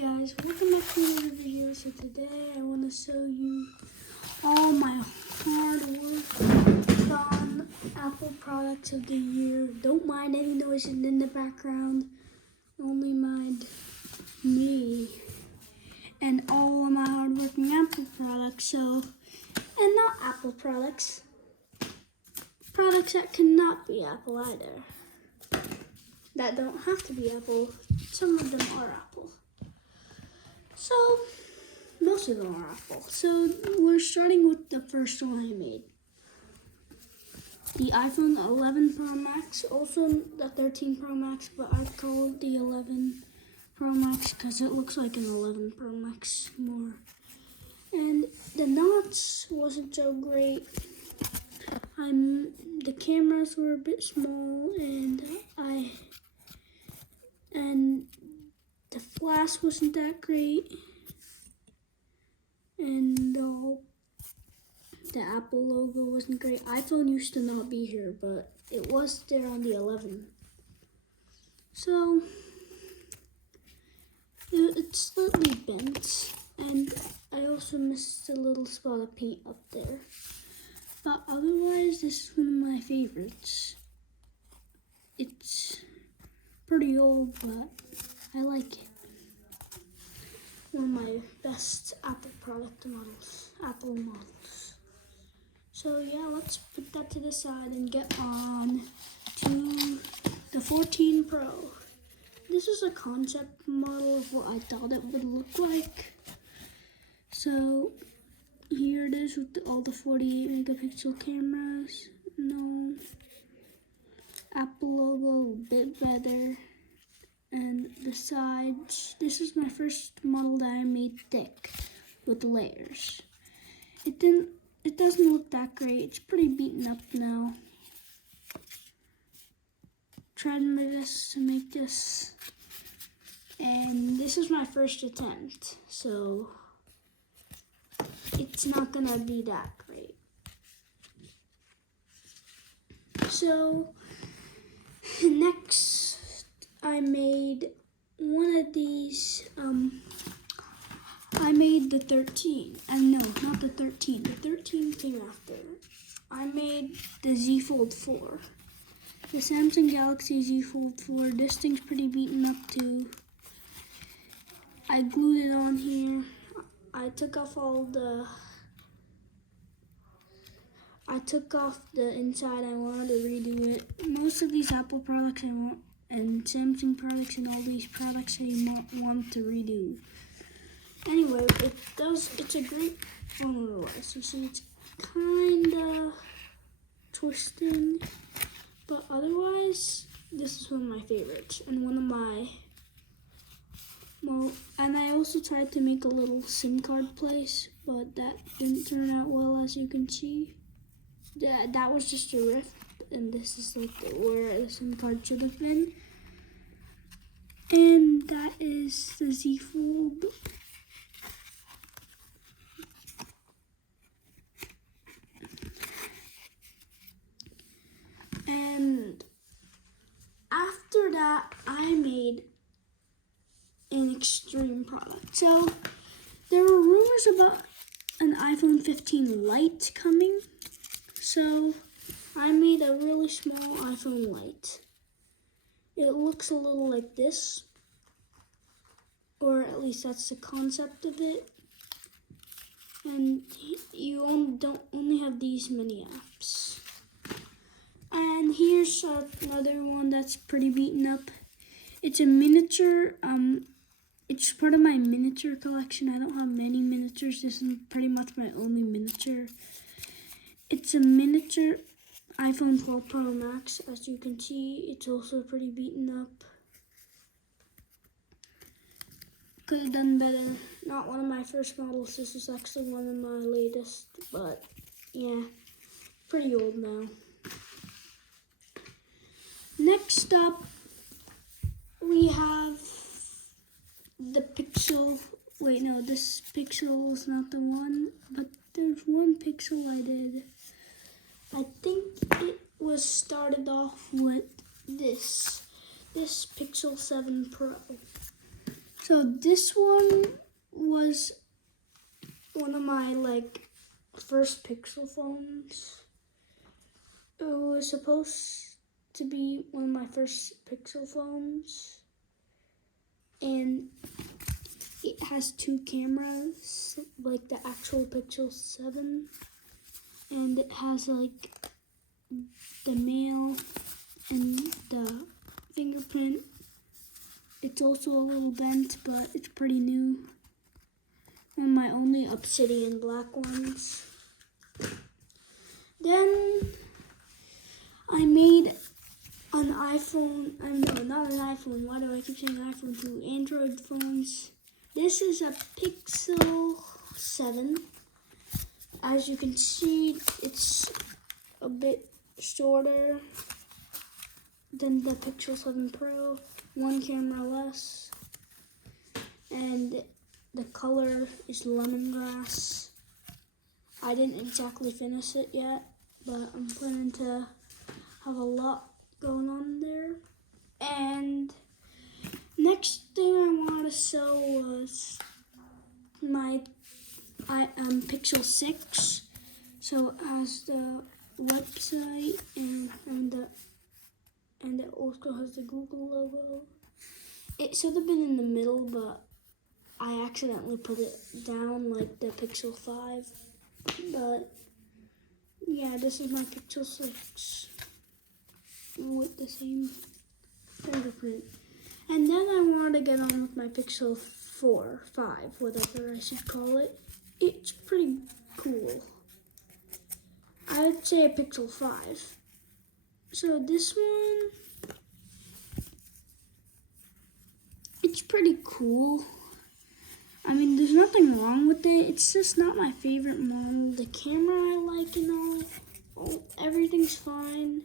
Guys, welcome back to another video. So today I want to show you all my hard work on Apple products of the year. Don't mind any noises in the background, only mind me and all of my hard working Apple products. So, and not Apple products that cannot be Apple either. That don't have to be Apple. Some of them are Apple. So, most of them are Apple. So, we're starting with the first one I made. The iPhone 11 Pro Max, also the 13 Pro Max, but I call it the 11 Pro Max because it looks like an 11 Pro Max more. And the knots wasn't so great. The cameras were a bit small, and the flash wasn't that great, and the Apple logo wasn't great. iPhone used to not be here, but it was there on the 11. So it's slightly bent, and I also missed a little spot of paint up there. But otherwise, this is one of my favorites. It's pretty old, but I like it. One of my best Apple models. So yeah, let's put that to the side and get on to the 14 Pro. This is a concept model of what I thought it would look like. So here it is with all the 48 megapixel cameras. No Apple logo, a bit better. And besides, this is my first model that I made thick with layers. It doesn't look that great. It's pretty beaten up now. Tried my best to make this, and this is my first attempt, so it's not gonna be that great. So next, I made one of these. I made the 13. No, not the 13. The 13 came after. I made the Z Fold 4. The Samsung Galaxy Z Fold 4. This thing's pretty beaten up too. I glued it on here. I took off the inside. I wanted to redo it. Most of these Apple products and Samsung products and all these products I want to redo. Anyway, it's a great phone otherwise. You see, it's kinda twisting, but otherwise, this is one of my favorites and one of my and I also tried to make a little SIM card place, but that didn't turn out well, as you can see. That was just a rift, and this is like where the SIM card should have been. And that is the Z Fold. And after that, I made an extreme product. So there were rumors about an iPhone 15 Lite coming. So I made a really small iPhone Lite. It looks a little like this, or at least that's the concept of it. And you don't only have these many apps. And here's another one that's pretty beaten up. It's a miniature. It's part of my miniature collection. I don't have many miniatures. This is pretty much my only miniature. It's a miniature iPhone 12 Pro Max. As you can see, it's also pretty beaten up. Could have done better. Not one of my first models. This is actually one of my latest, but yeah, pretty old now. Next up, we have the Pixel. Wait, no, this Pixel is not the one, but there's one Pixel I did. I think it was started off with this Pixel 7 Pro. So this one was one of my first Pixel phones. It was supposed to be one of my first Pixel phones, and it has 2 cameras, like the actual Pixel 7, and it has the mail and the fingerprint. It's also a little bent, but it's pretty new. One of my only obsidian black ones. Then I made an iPhone, no, not an iPhone, why do I keep saying iPhone 2? Android phones. This is a Pixel 7. As you can see, it's a bit shorter than the Pixel 7 Pro, 1 camera less, and the color is lemongrass. I didn't exactly finish it yet, but I'm planning to have a lot going on there. And next thing I wanted to show was my Pixel 6. So it has the website and it also has the Google logo. It should have been in the middle, but I accidentally put it down like the Pixel 5. But yeah, this is my Pixel 6 with the same fingerprint. And then I wanted to get on with my Pixel 4, 5, whatever I should call it. It's pretty cool. I'd say a Pixel 5. So this one, it's pretty cool. I mean, there's nothing wrong with it. It's just not my favorite model. The camera I like and all, everything's fine.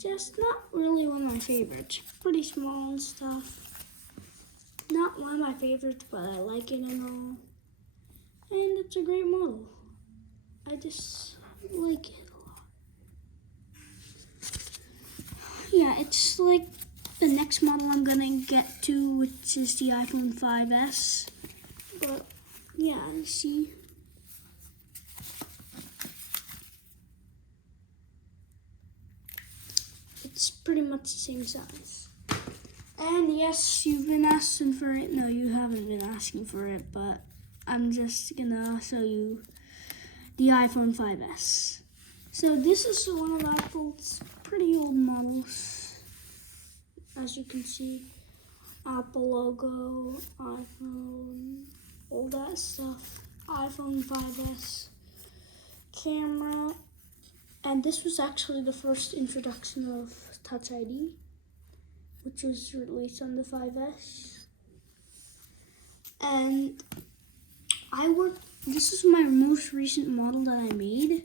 Just not really one of my favorites. Pretty small and stuff. Not one of my favorites, but I like it and all. And it's a great model. I just like it a lot. Yeah, it's like the next model I'm gonna get to, which is the iPhone 5S. But yeah, see. It's pretty much the same size. And yes, you've been asking for it. No, you haven't been asking for it, but I'm just gonna show you the iPhone 5S. So this is one of Apple's pretty old models. As you can see, Apple logo, iPhone, all that stuff. iPhone 5S, camera, and this was actually the first introduction of Touch ID, which was released on the 5S. And this is my most recent model that I made,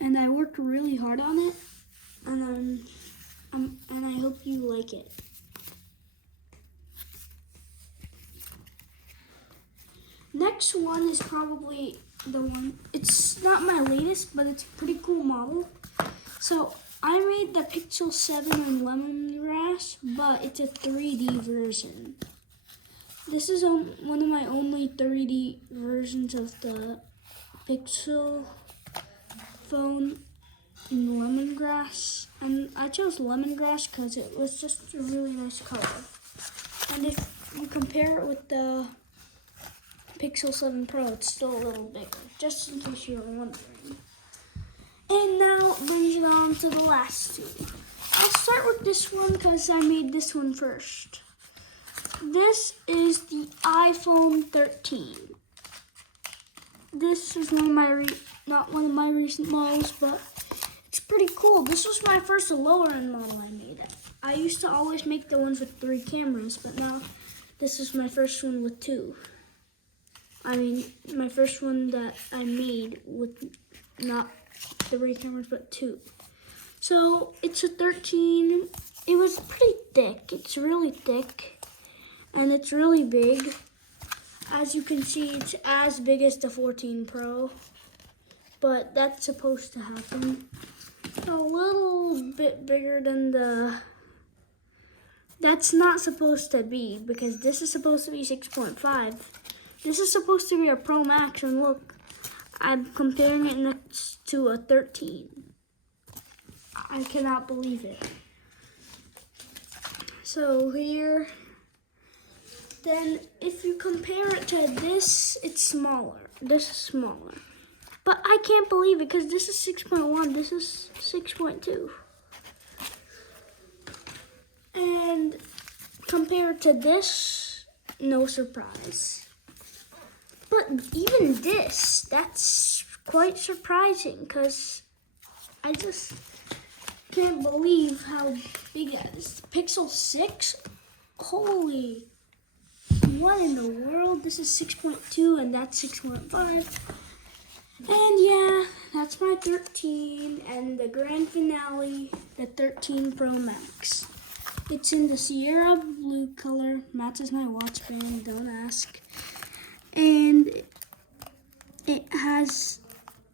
and I worked really hard on it, and I hope you like it. Next one is probably the one, it's not my latest, but it's a pretty cool model. So I made the Pixel 7 in lemongrass, but it's a 3D version. This is one of my only 3D versions of the Pixel phone in lemongrass. And I chose lemongrass because it was just a really nice color. And if you compare it with the Pixel 7 Pro, it's still a little bigger, just in case you were wondering. And now it brings it on to the last two. I'll start with this one because I made this one first. This is the iPhone 13. This is not one of my recent models, but it's pretty cool. This was my first lower end model I made. I used to always make the ones with 3 cameras, but now this is my first one with 2. I mean, my first one that I made with not 3 cameras, but 2. So it's a 13. It was pretty thick. It's really thick, and it's really big. As you can see, it's as big as the 14 Pro, but that's supposed to happen. A little bit bigger than the That's not supposed to be, because this is supposed to be 6.5. This is supposed to be a Pro Max, and look, I'm comparing it next to a 13. I cannot believe it. So here, then if you compare it to this, it's smaller. This is smaller. But I can't believe it, because this is 6.1, this is 6.2. And compared to this, no surprise. But even this, that's quite surprising, because I just can't believe how big it is. Pixel 6? Holy, what in the world? This is 6.2 and that's 6.5. And yeah, that's my 13 and the grand finale, the 13 Pro Max. It's in the Sierra blue color, matches my watch band, don't ask. And it has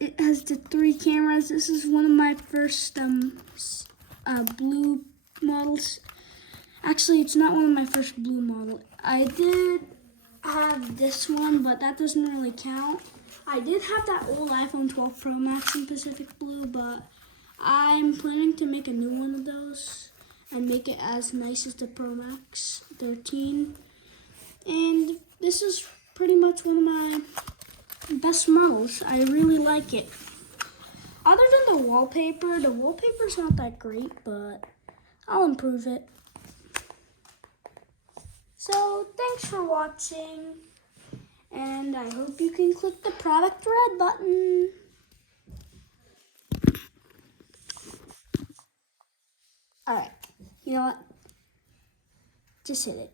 the 3 cameras. This is one of my first blue models. Actually, it's not one of my first blue models. I did have this one, but that doesn't really count. I did have that old iPhone 12 Pro Max in Pacific Blue, but I'm planning to make a new one of those and make it as nice as the Pro Max 13. And this is pretty much one of my best models. I really like it. Other than the wallpaper's not that great, but I'll improve it. So thanks for watching, and I hope you can click the product red button. All right, you know what? Just hit it.